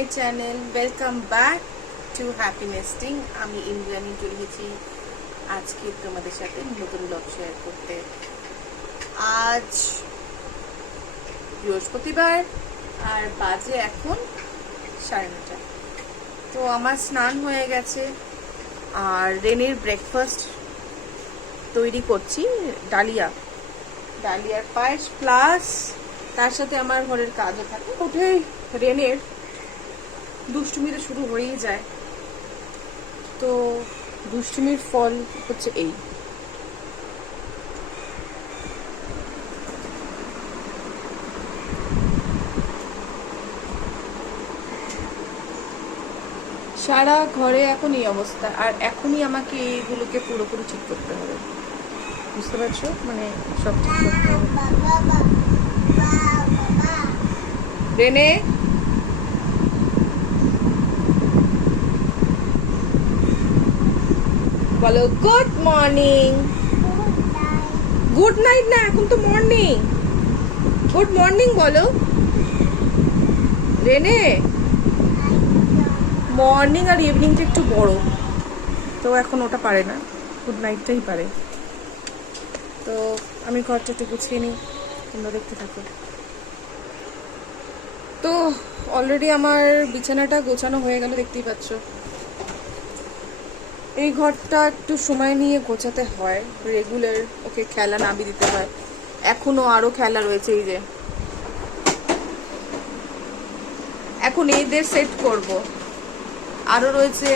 My channel, welcome back to happy nesting. আমি ইন্দ্রাণী চলে এসেছি আজকে তোমাদের সাথে নতুন ব্লগ শেয়ার করতে। আজ বৃহস্পতিবার আর বাজে এখন 9:30। তো আমার স্নান হয়ে গেছে আর রেনের ব্রেকফাস্ট তৈরি করছি। ডালিয়ার পায়েস প্লাস তার সাথে আমার ঘরের কাজও থাকে। ওঠেই রেনের দুষ্টুমিতে শুরু হয়েই যায়। তো দুষ্টুমির ফল হচ্ছে এই। সারা ঘরে এখন এই অবস্থা, আর এখনই আমাকে এইগুলোকে পুরোপুরি ঠিক করতে হবে, বুঝতে পারছো? মানে সব ঠিক করতে হবে। রেনে বলো গুড মর্নিং। গুড নাইট না, এখন তো মর্নিং। গুড মর্নিং বলো রেনে। মর্নিং আর ইভিনিংটা একটু বড়, তো এখন ওটা পারে না, গুড নাইটটাই পারে। তো আমি ঘরটা একটু গুছিয়ে নিই, তোমরা দেখতে থাকো। তো অলরেডি আমার বিছানাটা গোছানো হয়ে গেল, দেখতেই পাচ্ছ। এই ঘরটা একটু সময় নিয়ে গোছাতে হয়, রেগুলার ওকে খেলা নামিয়ে দিতে হয়। এখনো আরো খেলা রয়েছে, এই যে এখন এদের সেট করব, আরো রয়েছে।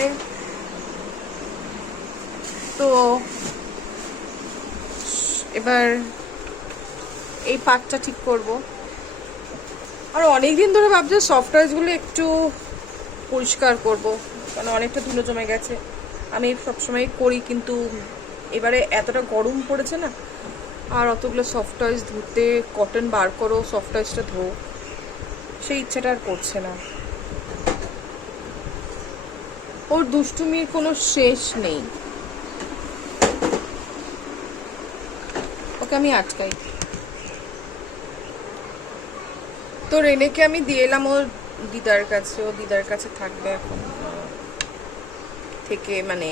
তো এবার এই পার্টটা ঠিক করব। আর অনেকদিন ধরে ভাবছি সফটওয়্যারগুলো একটু পরিষ্কার করব, কারণ অনেকটা ধুলো জমে গেছে। আমি সবসময় করি, কিন্তু এবারে এতটা গরম পড়েছে না, আর অতগুলো সফটওয়্যার ধুতে, কটন বার করো, সফটওয়্যারটা ধো, সেই ইচ্ছাটা আর করছে না। ওর দুষ্টুমির কোনো শেষ নেই, ওকে আমি আটকাই। তো রেনেকে আমি দিয়ে এলাম ওর দিদার কাছে, ও দিদার কাছে থাকবে এখন থেকে, মানে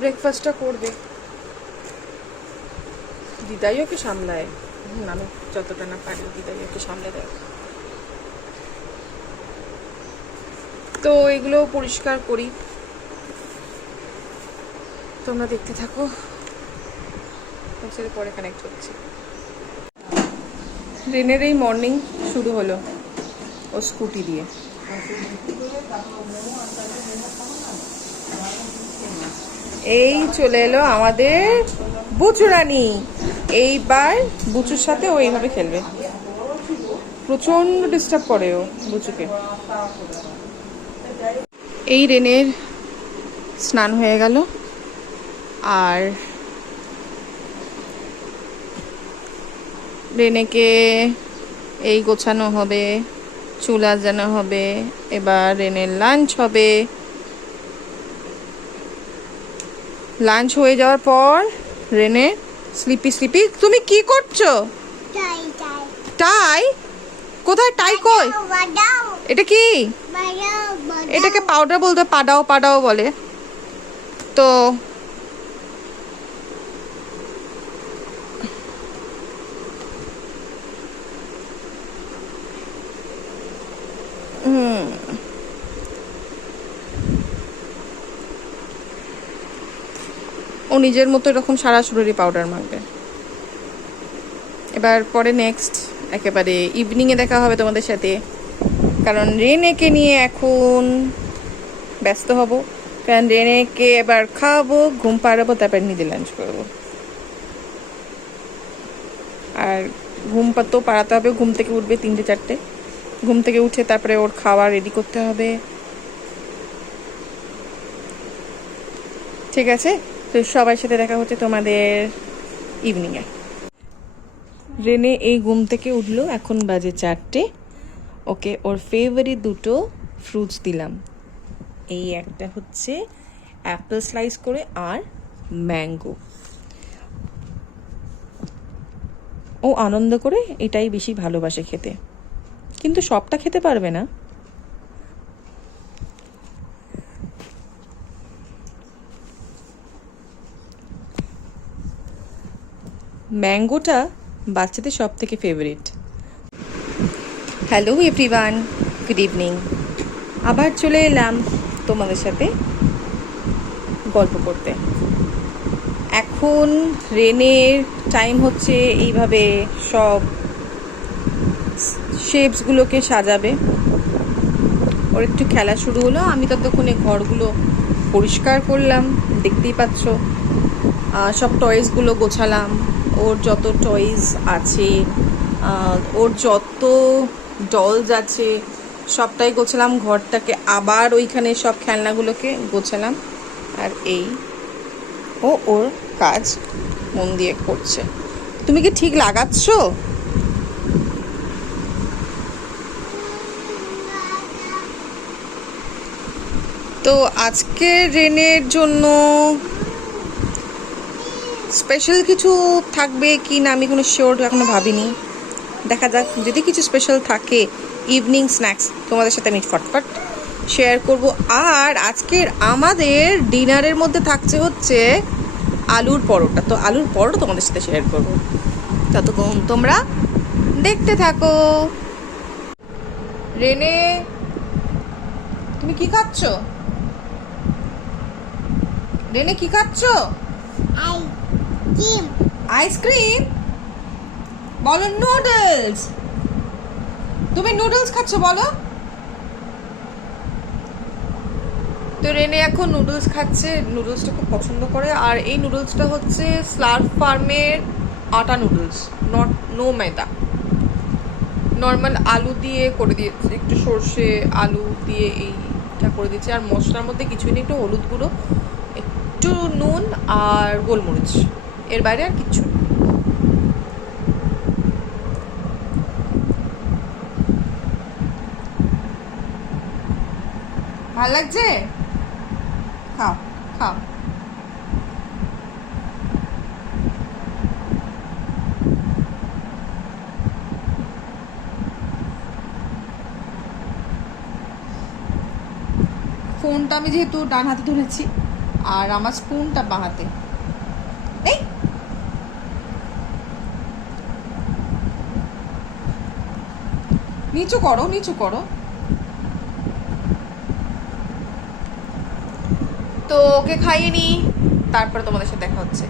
ব্রেকফাস্টটা করবে। দিদাই ওকে সামলায়, আমি যতটা না পারি দিদাই ওকে সামলে দেয়। তো এগুলো পরিষ্কার করি, তোমরা দেখতে থাকো, পরে কানেক্ট হচ্ছে। রেনের এই মর্নিং শুরু হলো ও স্কুটি দিয়ে। এই চলে এলো আমাদের বুচু রানী। এইবার বুচুর সাথে ও এইভাবে খেলবে, প্রচন্ড ডিস্টার্ব করে ও বুচুকে। এই রেনের স্নান হয়ে গেল, আর রেনেকে এই গোছানো হবে, চুল আজানো হবে, এবার রেনের লাঞ্চ হবে। লাঞ্চ হয়ে যাওয়ার পর রেনে স্লিপি। তুমি কি করছো? টাই কোথায়? টাই কই? এটা কি? এটাকে পাউডার বলতে, পাডাও বলে। তো ও নিজের মতো এরকম সারা শরীরে পাউডার মাখবে। এবার পরে নেক্সট একেবারে ইভিনিংয়ে দেখা হবে তোমাদের সাথে, কারণ রেনেকে নিয়ে এখন ব্যস্ত হব। কারণ রেনেকে এবার খাওয়াবো, ঘুম পাড়াবো, তারপর নিজে লাঞ্চ করবো। আর ঘুম তো পাড়াতে হবে, ঘুম থেকে উঠবে 3-4টে। ঘুম থেকে উঠে তারপরে ওর খাওয়া রেডি করতে হবে, ঠিক আছে? তো সবার সাথে দেখা হচ্ছে তোমাদের ইভিনিংয়ে। রেনে এই ঘুম থেকে উঠলো, এখন বাজে 4টে। ওকে ওর ফেভারিট দুটো ফ্রুটস দিলাম। এই একটা হচ্ছে অ্যাপেল স্লাইস করে, আর ম্যাঙ্গো। ও আনন্দ করে এটাই বেশি ভালোবাসে খেতে, কিন্তু সবটা খেতে পারবে না। ম্যাঙ্গোটা বাচ্চাদের সব থেকে favourite. Hello everyone, good evening. আবার চলে এলাম তোমাদের সাথে গল্প করতে। এখন রেনের টাইম হচ্ছে, এইভাবে সব শেপসগুলোকে সাজাবে। ওর একটু খেলা শুরু হলো, আমি ততক্ষণে ঘরগুলো পরিষ্কার করলাম, দেখতেই পাচ্ছ। সব টয়েসগুলো গোছালাম, ওর যত টয়েস আছে, ওর যত ডলস আছে সবটাই গোছালাম। ঘরটাকে আবার ওইখানে সব খেলনাগুলোকে গোছালাম। আর এই ও ওর কাজ মন দিয়ে করছে। তুমি কি ঠিক লাগাচ্ছ? তো আজকে রেনের জন্য স্পেশাল কিছু থাকবে কি না আমি কোনো শিওর এখনো ভাবিনি। দেখা যাক, যদি কিছু স্পেশাল থাকে ইভিনিং স্ন্যাক্স তোমাদের সাথে আমি ফটফট শেয়ার করব। আর আজকের আমাদের ডিনারের মধ্যে থাকছে হচ্ছে আলুর পরোটা। তো আলুর পরোটা তোমাদের সাথে শেয়ার করব, ততক্ষণ তোমরা দেখতে থাকো। রেনে, তুমি কি খাচ্ছ? রেনে কি খাচ্ছ? আইসক্রিম? বলো নুডলস। তুমি নুডলস খাচ্ছ বলো। তো রেনে এখন নুডলস খাচ্ছে, নুডলসটা খুব পছন্দ করে। আর এই নুডলসটা হচ্ছে স্লার্প ফার্মের আটা নুডলস, নো ময়দা। নর্মাল আলু দিয়ে করে দিয়েছে, একটু সর্ষে আলু দিয়ে এইটা করে দিয়েছে। আর মশলার মধ্যে কিছুই নেই, একটু হলুদ গুঁড়ো, একটু নুন আর গোলমরিচ, এর বাইরে আর কিচ্ছু নেই। ভাল লাগছে? খাও খাও। ফোনটা আমি যেহেতু ডান হাতে ধরেছি আর আমার স্পুনটা বাঁ হাতে, এই নিচু করো, নিচু করো। তো ওকে খাইয়ে নি, তারপরে তোমাদের সাথে দেখা হচ্ছে।